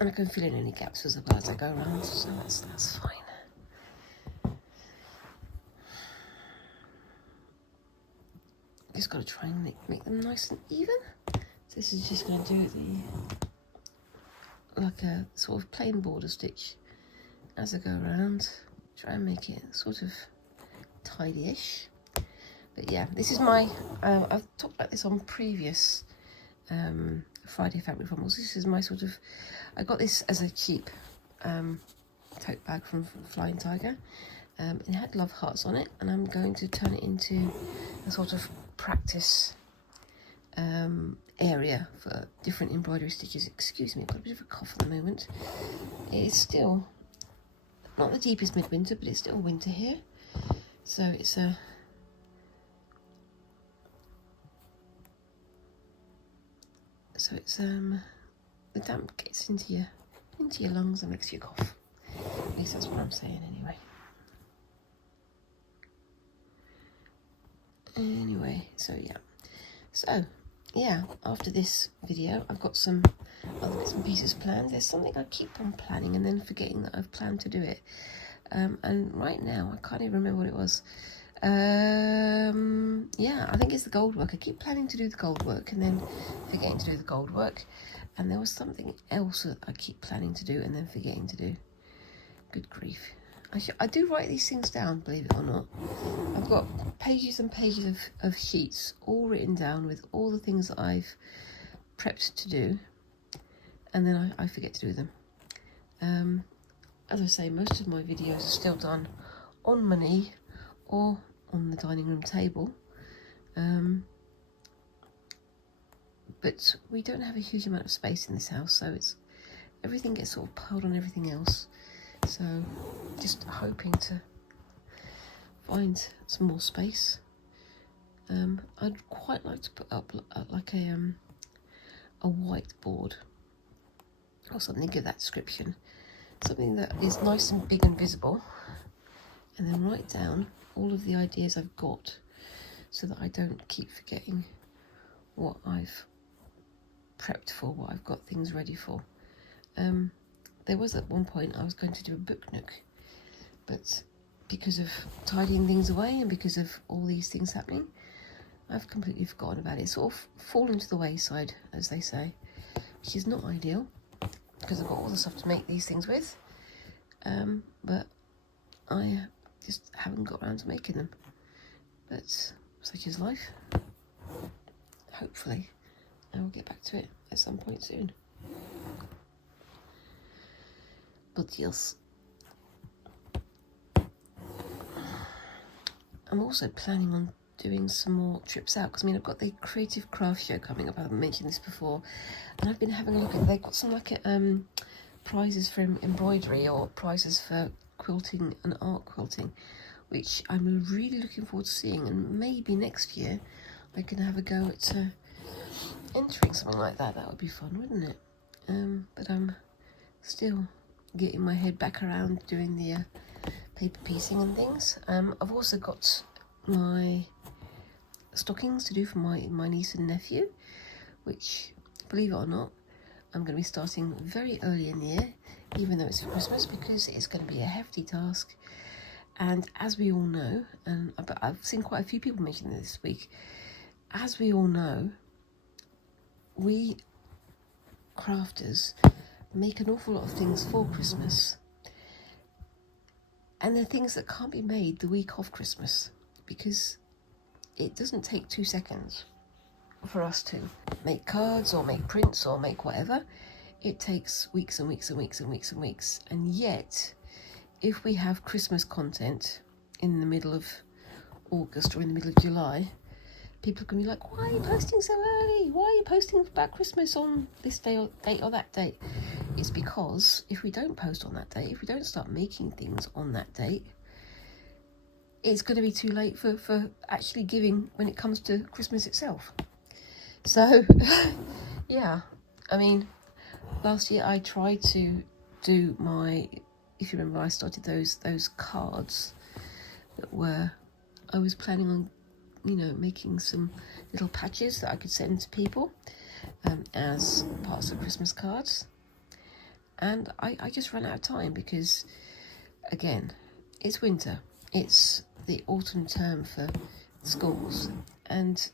And I can fill in any gaps as well as I go around, so that's fine. Just got to try and make them nice and even. So this is just going to do like a sort of plain border stitch as I go around. Try and make it sort of tidy-ish. But yeah, this is my, I've talked about this on previous Friday Fabric Fumbles. This is my sort of, I got this as a cheap tote bag from Flying Tiger. It had love hearts on it, and I'm going to turn it into a sort of practice area for different embroidery stitches. Excuse me, I've got a bit of a cough at the moment. It's still not the deepest midwinter, but it's still winter here, so it's a the damp gets into your lungs and makes you cough. At least that's what I'm saying anyway. So yeah, after this video I've got some other bits and pieces planned. There's something I keep on planning and then forgetting that I've planned to do it, and right now I can't even remember what it was. Yeah, I think it's the gold work. I keep planning to do the gold work and then forgetting to do the gold work. And there was something else that I keep planning to do and then forgetting to do. Good grief. I do write these things down, believe it or not. I've got pages and pages of sheets all written down with all the things that I've prepped to do. And then I forget to do them. As I say, most of my videos are still done on my knee or on the dining room table. But we don't have a huge amount of space in this house, so everything gets sort of piled on everything else. So just hoping to find some more space. I'd quite like to put up like a whiteboard or something of that description, something that is nice and big and visible, and then write down all of the ideas I've got so that I don't keep forgetting what I've prepped for, what I've got things ready for. There was at one point I was going to do a book nook, but because of tidying things away and because of all these things happening, I've completely forgotten about it. It's sort of fallen to the wayside, as they say, which is not ideal because I've got all the stuff to make these things with, but I just haven't got around to making them. But such is life. Hopefully I will get back to it at some point soon. But yes, I'm also planning on doing some more trips out, because I mean I've got the creative craft show coming up. I haven't mentioned this before, and I've been having a look at, they've got some like prizes for embroidery or prizes for quilting and art quilting, which I'm really looking forward to seeing, and maybe next year I can have a go at entering something like that. That would be fun, wouldn't it? But I'm still getting my head back around doing the paper piecing and things. I've also got my stockings to do for my niece and nephew, which, believe it or not, I'm going to be starting very early in the year, even though it's for Christmas, because it's going to be a hefty task. And as we all know, and I've seen quite a few people mention this week, as we all know, we crafters make an awful lot of things for Christmas, and they're things that can't be made the week of Christmas, because it doesn't take 2 seconds for us to make cards or make prints or make whatever. It takes weeks and weeks and weeks and weeks and weeks. And yet, if we have Christmas content in the middle of August or in the middle of July, people can be like, why are you posting so early? Why are you posting about Christmas on this day or date or that date? It's because if we don't post on that date, if we don't start making things on that date, it's going to be too late for actually giving when it comes to Christmas itself. So, yeah, I mean, last year I tried to do my, if you remember, I started those cards that were, I was planning on, you know, making some little patches that I could send to people as parts of Christmas cards. And I just ran out of time because, again, it's winter. It's the autumn term for schools. And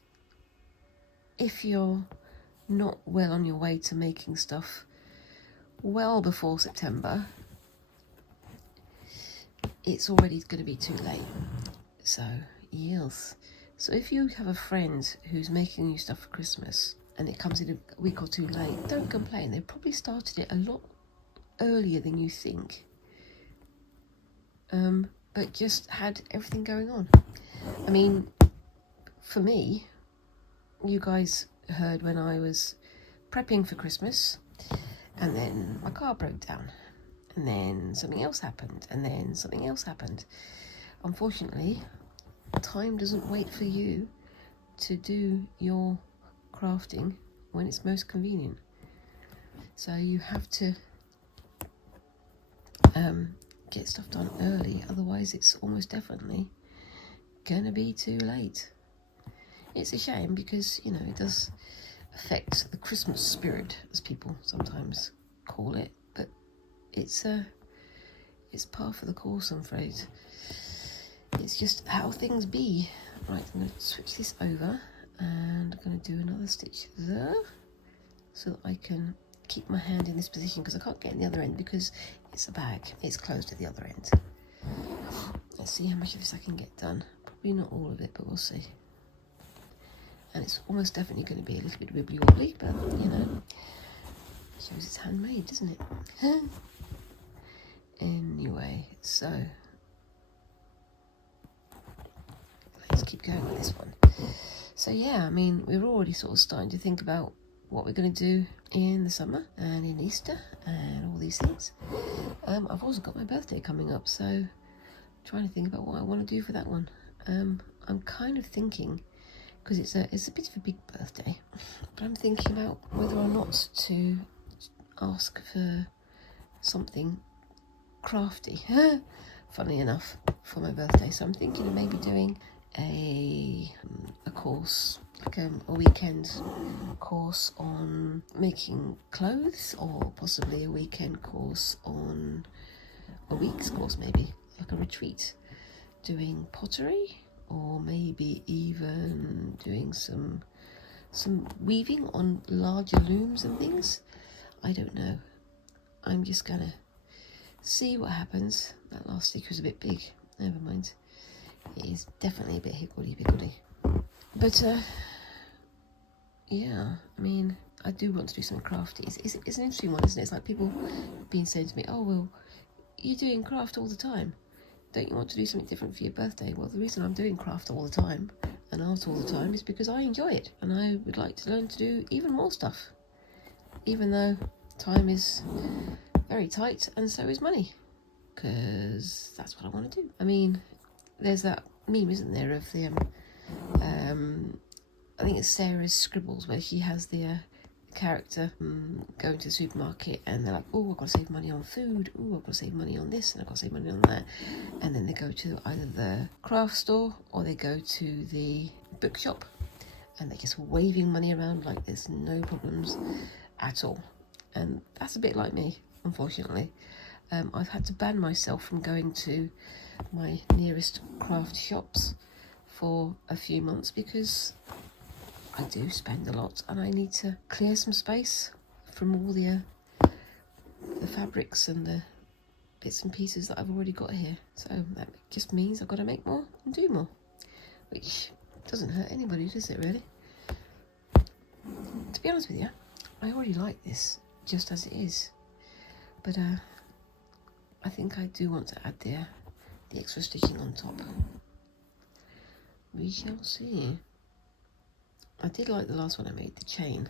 if you're not well on your way to making stuff well before September, it's already going to be too late. So, yes. So if you have a friend who's making you stuff for Christmas and it comes in a week or two late, don't complain. They probably started it a lot earlier than you think. But just had everything going on. I mean, for me, you guys heard when I was prepping for Christmas, and then my car broke down, and then something else happened, and then something else happened. Unfortunately, time doesn't wait for you to do your crafting when it's most convenient. So you have to get stuff done early, otherwise it's almost definitely gonna be too late. It's a shame because, you know, it does affect the Christmas spirit, as people sometimes call it, but it's par for the course, I'm afraid. it's just how things be. Right, I'm going to switch this over and I'm going to do another stitch there so that I can keep my hand in this position, because I can't get in the other end because it's a bag. It's closed at the other end. Let's see how much of this I can get done. Probably not all of it, but we'll see. And it's almost definitely going to be a little bit wibbly wobbly, but you know, shows it's handmade, doesn't it? Anyway, so let's keep going with this one. So yeah, I mean, we're already sort of starting to think about what we're going to do in the summer and in Easter and all these things. I've also got my birthday coming up, so trying to think about what I want to do for that one. I'm kind of thinking, because it's a bit of a big birthday, but I'm thinking about whether or not to ask for something crafty, funny enough, for my birthday. So I'm thinking of maybe doing a course, like a weekend course on making clothes, or possibly a weekend course on a week's course, maybe like a retreat, doing pottery, or maybe even doing some weaving on larger looms and things. I don't know. I'm just gonna see what happens. That last sticker is a bit big. Never mind. It is definitely a bit higgledy-piggledy. But yeah, I mean, I do want to do something crafty. It's an interesting one, isn't it? It's like people being saying to me, "Oh well, you're doing craft all the time. Don't you want to do something different for your birthday?" Well, the reason I'm doing craft all the time and art all the time is because I enjoy it, and I would like to learn to do even more stuff, even though time is very tight and so is money, because that's what I want to do. I mean, there's that meme, isn't there, of the I think it's Sarah's Scribbles, where she has the character going to the supermarket and they're like, "Oh, I've got to save money on food, oh, I've got to save money on this, and I've got to save money on that," and then they go to either the craft store or they go to the bookshop and they're just waving money around like there's no problems at all. And that's a bit like me, unfortunately. I've had to ban myself from going to my nearest craft shops for a few months because I do spend a lot and I need to clear some space from all the fabrics and the bits and pieces that I've already got here. So that just means I've got to make more and do more, which doesn't hurt anybody, does it really? To be honest with you, I already like this just as it is, but I think I do want to add the extra stitching on top. We shall see. I did like the last one I made, the chain,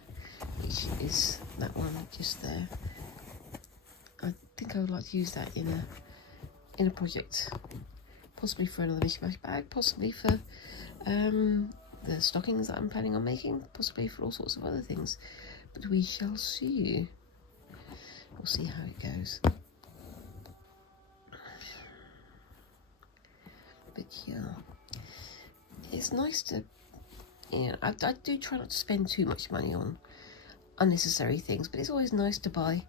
which is that one just there. I think I would like to use that in a project, possibly for another mishmash bag, possibly for the stockings that I'm planning on making, possibly for all sorts of other things. But we shall see. We'll see how it goes. But yeah, it's nice to, you know, I do try not to spend too much money on unnecessary things, but it's always nice to buy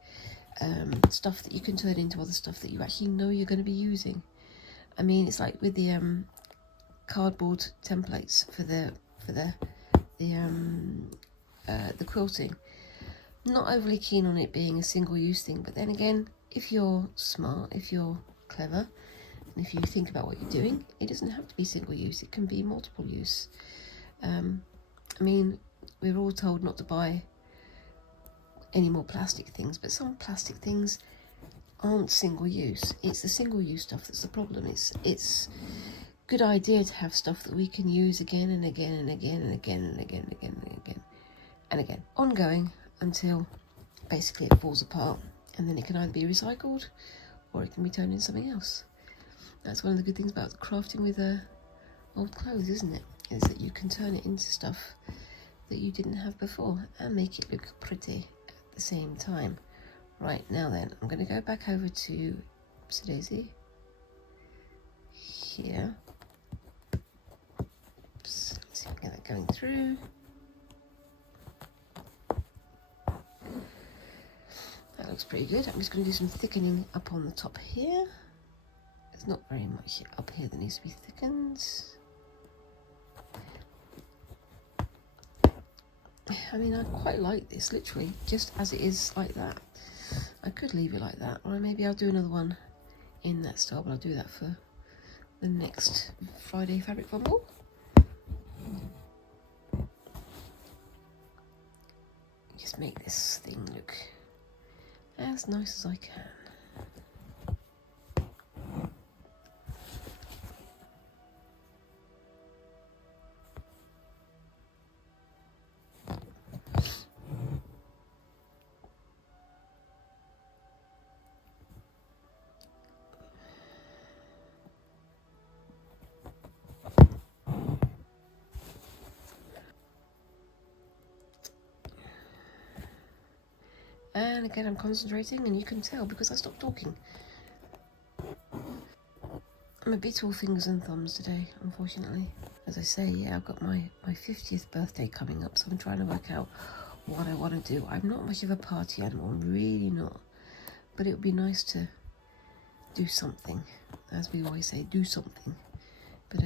stuff that you can turn into other stuff that you actually know you're going to be using. I mean, it's like with the cardboard templates for the quilting. Not overly keen on it being a single-use thing, but then again, if you're smart, if you're clever, and if you think about what you're doing, it doesn't have to be single-use. It can be multiple use. I mean, we're all told not to buy any more plastic things, but some plastic things aren't single-use. It's the single-use stuff that's the problem. It's good idea to have stuff that we can use again and again and again and again and again and again and again and again, ongoing, until basically it falls apart, and then it can either be recycled or it can be turned into something else. That's one of the good things about crafting with old clothes, isn't it? Is that you can turn it into stuff that you didn't have before and make it look pretty at the same time. Right, now then, I'm going to go back over to Daisy here. Oops, let's see if we can get that going through. That looks pretty good. I'm just going to do some thickening up on the top here. There's not very much up here that needs to be thickened. I mean, I quite like this, literally, just as it is like that. I could leave it like that, or maybe I'll do another one in that style, but I'll do that for the next Friday Fabric Fumble. Just make this thing look as nice as I can. And again, I'm concentrating, and you can tell because I stopped talking. I'm a bit all fingers and thumbs today, unfortunately. As I say, yeah, I've got my 50th birthday coming up, so I'm trying to work out what I want to do. I'm not much of a party animal, I'm really not. But it would be nice to do something. As we always say, do something. But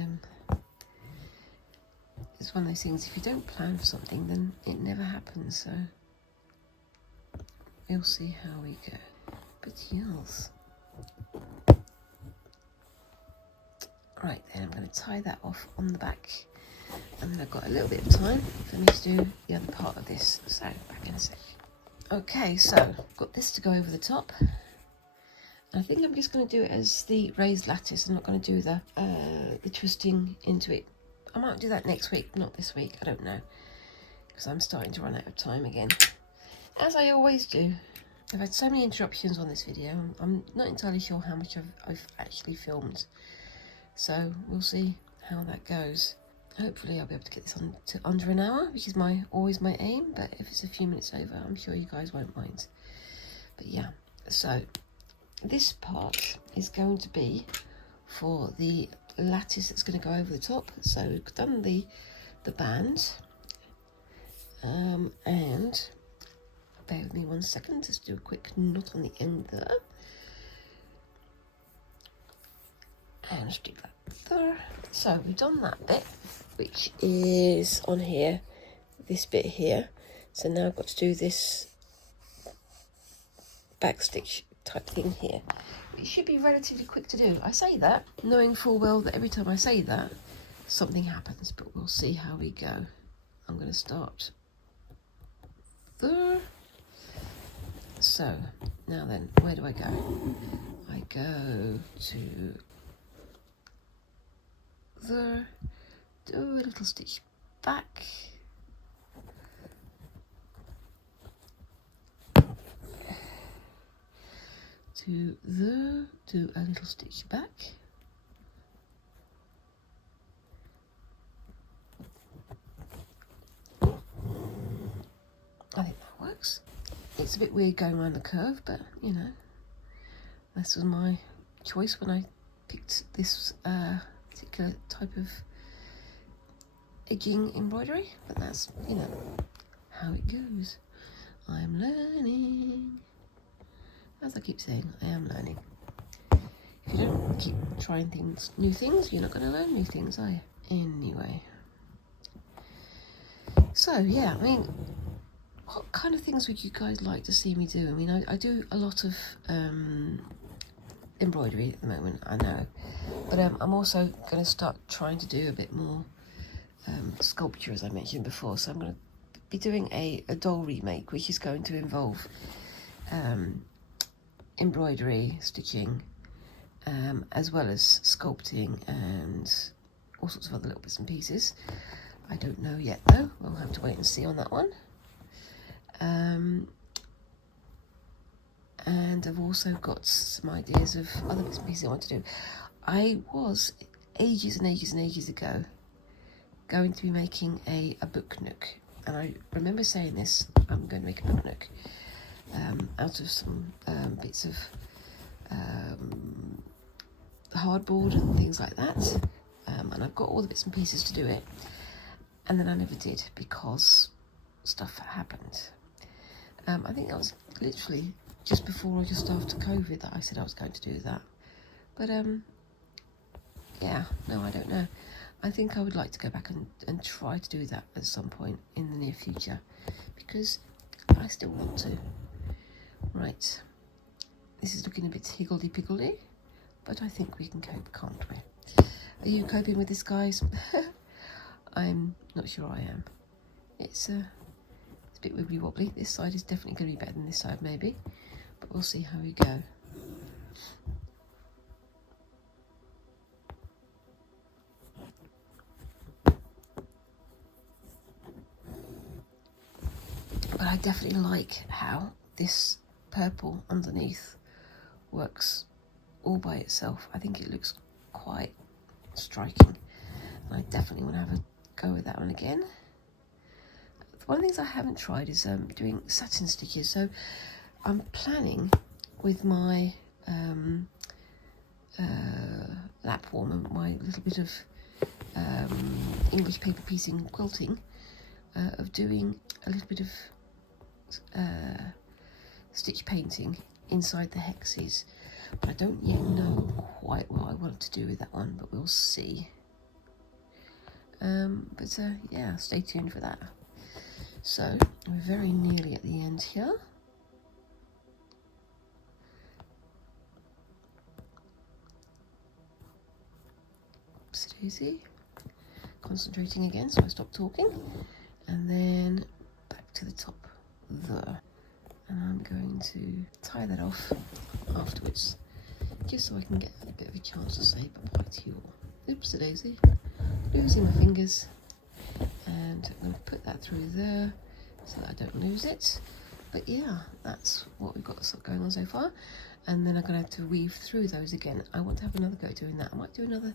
it's one of those things, if you don't plan for something, then it never happens, so we'll see how we go. But yes. Right, then I'm going to tie that off on the back, and then I've got a little bit of time for me to do the other part of this, so back in a sec. Okay, so I've got this to go over the top. I think I'm just going to do it as the raised lattice. I'm not going to do the twisting into it. I might do that next week, not this week, I don't know, because I'm starting to run out of time again, as I always do. I've had so many interruptions on this video, I'm not entirely sure how much I've actually filmed. So we'll see how that goes. Hopefully I'll be able to get this on to under an hour, which is always my aim, but if it's a few minutes over, I'm sure you guys won't mind. But yeah, so this part is going to be for the lattice that's going to go over the top. So we've done the band, and bear with me 1 second, just do a quick knot on the end there. And stick that there. So we've done that bit, which is on here, this bit here. So now I've got to do this backstitch type thing here. It should be relatively quick to do. I say that, knowing full well that every time I say that, something happens, but we'll see how we go. I'm going to start there. So now then, where do I go? I go to there, do a little stitch back, to there, do a little stitch back, I think that works. It's a bit weird going around the curve, but you know, this was my choice when I picked this particular type of edging embroidery, but that's, you know, how it goes. I'm learning. As I keep saying, I am learning. If you don't keep trying new things, you're not going to learn new things, are you? Anyway. So, yeah, I mean, what kind of things would you guys like to see me do? I mean, I do a lot of embroidery at the moment, I know, but I'm also going to start trying to do a bit more sculpture, as I mentioned before. So I'm going to be doing a doll remake, which is going to involve embroidery, stitching, as well as sculpting and all sorts of other little bits and pieces. I don't know yet though, we'll have to wait and see on that one. And I've also got some ideas of other bits and pieces I want to do. I was, ages and ages and ages ago, going to be making a book nook. And I remember saying this, I'm going to make a book nook out of some bits of hardboard and things like that. And I've got all the bits and pieces to do it. And then I never did because stuff happened. I think that was literally just before or just after COVID that I said I was going to do that. But yeah, no, I don't know. I think I would like to go back and try to do that at some point in the near future, because I still want to. Right, this is looking a bit higgledy-piggledy, but I think we can cope, can't we? Are you coping with this, guys? I'm not sure I am. It's a bit wibbly-wobbly. This side is definitely going to be better than this side, maybe, but we'll see how we go. But I definitely like how this purple underneath works all by itself. I think it looks quite striking. And I definitely want to have a go with that one again. One of the things I haven't tried is doing satin stitches. So I'm planning with my lap warmer, my little bit of English paper piecing quilting, of doing a little bit of stitch painting inside the hexes, but I don't yet know quite what I want to do with that one, but we'll see. Yeah, stay tuned for that. So we're very nearly at the end here. Oopsie-daisy. Concentrating again, so I stop talking, and then back to the top there. And I'm going to tie that off afterwards, just so I can get a bit of a chance to say bye-bye to you all. Oopsie-daisy. Losing my fingers, and I'm going to put that through there so that I don't lose it. But yeah, that's what we've got going on so far, and then I'm going to have to weave through those again. I want to have another go doing that. I might do another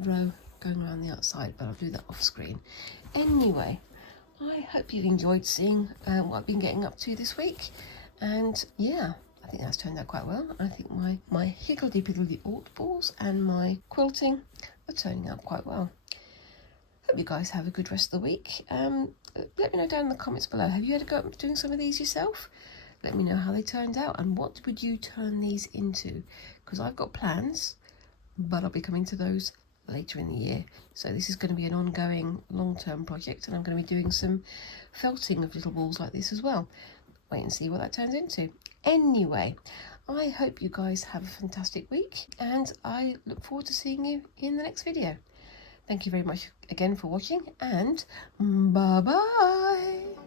row going around the outside, but I'll do that off screen. Anyway, I hope you've enjoyed seeing what I've been getting up to this week, and yeah, I think that's turned out quite well. I think my higgledy-piggledy Ort balls and my quilting are turning out quite well. Hope you guys have a good rest of the week. Let me know down in the comments below. Have you had a go at doing some of these yourself? Let me know how they turned out, and what would you turn these into? Because I've got plans, but I'll be coming to those later in the year. So this is going to be an ongoing long-term project, and I'm going to be doing some felting of little balls like this as well. Wait and see what that turns into. Anyway, I hope you guys have a fantastic week, and I look forward to seeing you in the next video. Thank you very much again for watching, and bye-bye.